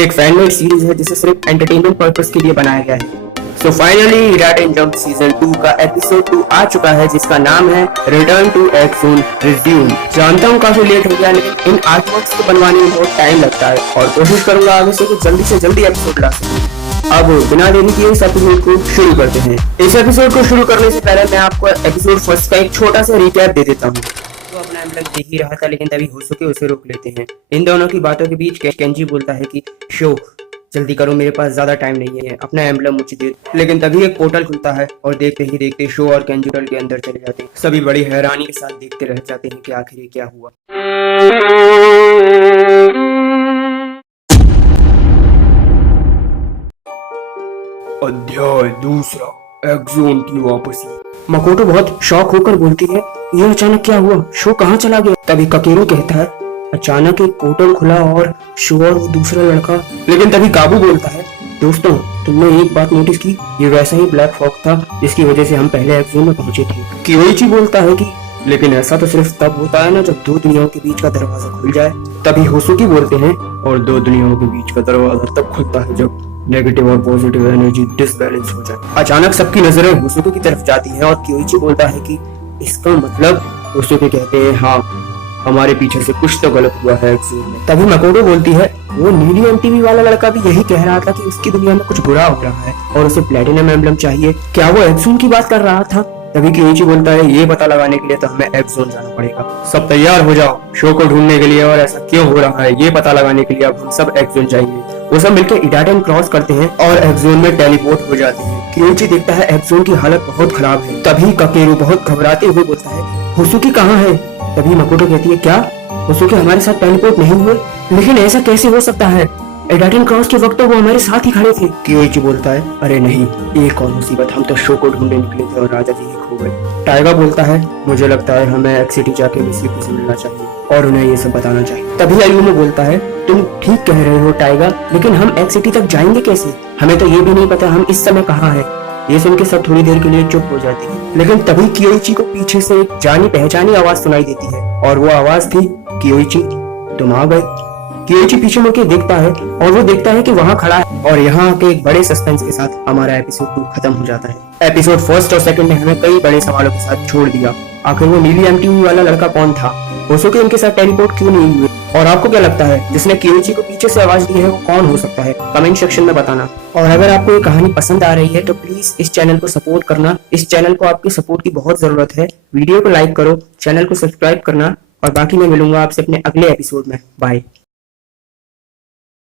ये एक fan made series है जिसे सिर्फ एंटरटेनमेंट पर्पस के लिए बनाया गया है। सो फाइनली हिराटेन जंप सीजन 2 का एपिसोड 2 आ चुका है जिसका नाम है return to ex zone resume. जानता हूँ काफी लेट हो गया, लेकिन इन आर्टवर्क्स को बनवाने में बहुत टाइम लगता है और कोशिश करूंगा आगे से जल्दी एपिसोड ला सकूं। अब बिना देरी किए इस एपिसोड को शुरू करते हैं। इस एपिसोड को शुरू करने से पहले मैं आपको एपिसोड फर्स्ट का एक छोटा सा रिकैप दे देता हूँ। तो अपना एम्बलम देख ही रहा था, लेकिन तभी होसुके उसे रोक लेते हैं। इन दोनों की बातों के बीच केंजी बोलता है कि शो जल्दी करो, मेरे पास ज्यादा टाइम नहीं है, अपना एम्बलम मुझे दे। लेकिन तभी एक पोर्टल खुलता है और देखते ही देखते शो और केंजी पोर्टल के अंदर चले जाते हैं। सभी बड़ी हैरानी के साथ देखते रह जाते हैं कि आखिर ये क्या हुआ। अध्याय दूसरा, एक्स ज़ोन की वापसी। मकोटो बहुत शॉक होकर बोलती है, ये अचानक क्या हुआ, शो कहाँ चला गया। तभी ककेरो कहता है, अचानक एक पोर्टल खुला और शो और वो दूसरा लड़का। लेकिन तभी काबू बोलता है, दोस्तों तुमने एक बात नोटिस की, ये वैसा ही ब्लैक फॉग था जिसकी वजह से हम पहले एक्स ज़ोन में पहुंचे थे। कियोइची बोलता है कि लेकिन ऐसा तो सिर्फ तब होता है ना जब दो दुनियाओं के बीच का दरवाजा खुल जाए। तभी होसुकी बोलते हैं, और दो दुनियाओं के बीच का दरवाजा तब खुलता है जब नेगेटिव और पॉजिटिव एनर्जी डिसबैलेंस हो जाए। अचानक सबकी नजरें होसुके की तरफ जाती हैं और कियोइची बोलता है कि इसका मतलब। होसुके कहते हैं, हाँ हमारे पीछे से कुछ तो गलत हुआ है एक्स ज़ोन में। तभी मकोटो बोलती है, वो नीली एमटीवी वाला लड़का भी यही कह रहा था कि उसकी दुनिया में कुछ बुरा हो रहा है और उसे प्लेटिनम एम्बलम चाहिए। क्या वो एक्स ज़ोन की बात कर रहा था? तभी कियोइची बोलता है, ये पता लगाने के लिए तो हमें एक्स ज़ोन जाना पड़ेगा। सब तैयार हो जाओ शो को ढूंढने के लिए, और ऐसा क्यों हो रहा है ये पता लगाने के लिए अब हम सब एक्स ज़ोन जाएंगे। वो सब मिलकर इडाटन क्रॉस करते हैं और एक्स ज़ोन में टेलीपोर्ट हो जाते हैं। कियोइची देखता है एक्स ज़ोन की हालत बहुत खराब है। तभी ककेरो बहुत घबराते हुए बोलता है, होसुकी कहाँ है? तभी मकोटो कहती है, क्या होसुकी हमारे साथ टेलीपोर्ट नहीं हुए? लेकिन ऐसा कैसे हो सकता है, एडाटन क्रॉस के वक्त तो वो हमारे साथ ही खड़े थे। कियोइची बोलता है, अरे नहीं, एक और मुसीबत, हम तो शो को ढूंढने निकले थे और राजा जी खो गए। टाइगा बोलता है, मुझे लगता है हमें एक्स सिटी जाके विसिको से मिलना चाहिए और उन्हें ये सब बताना चाहिए। तभी आयुमो बोलता है, तुम ठीक कह रहे हो टाइगा, लेकिन हम एक्स सिटी तक जाएंगे कैसे? हमें तो ये भी नहीं पता हम इस समय कहाँ है। ये सुन के सब थोड़ी देर के लिए चुप हो जाती है। लेकिन तभी कियोइची को पीछे से एक जानी पहचानी आवाज सुनाई देती है और वो आवाज थी, कियोइची तुम आ गए। कियोइची पीछे मुड़ के देखता है और वो देखता है कि वहाँ खड़ा है, और यहाँ के एक बड़े सस्पेंस के साथ हमारा एपिसोड 2 खत्म हो जाता है। एपिसोड फर्स्ट और सेकंड ने हमें कई बड़े सवालों के साथ छोड़ दिया। आखिर वो नीली एमटीवी वाला लड़का कौन था? होसुके उनके साथ टेलीपोर्ट क्यों नहीं हुए? और आपको क्या लगता है जिसने कियोइची को पीछे से आवाज दी है वो कौन हो सकता है? कमेंट सेक्शन में बताना। और अगर आपको ये कहानी पसंद आ रही है तो प्लीज इस चैनल को सपोर्ट करना। इस चैनल को आपकी सपोर्ट की बहुत जरूरत है। वीडियो को लाइक करो, चैनल को सब्सक्राइब करना, और बाकी मैं मिलूंगा आपसे अपने अगले एपिसोड में। बाय।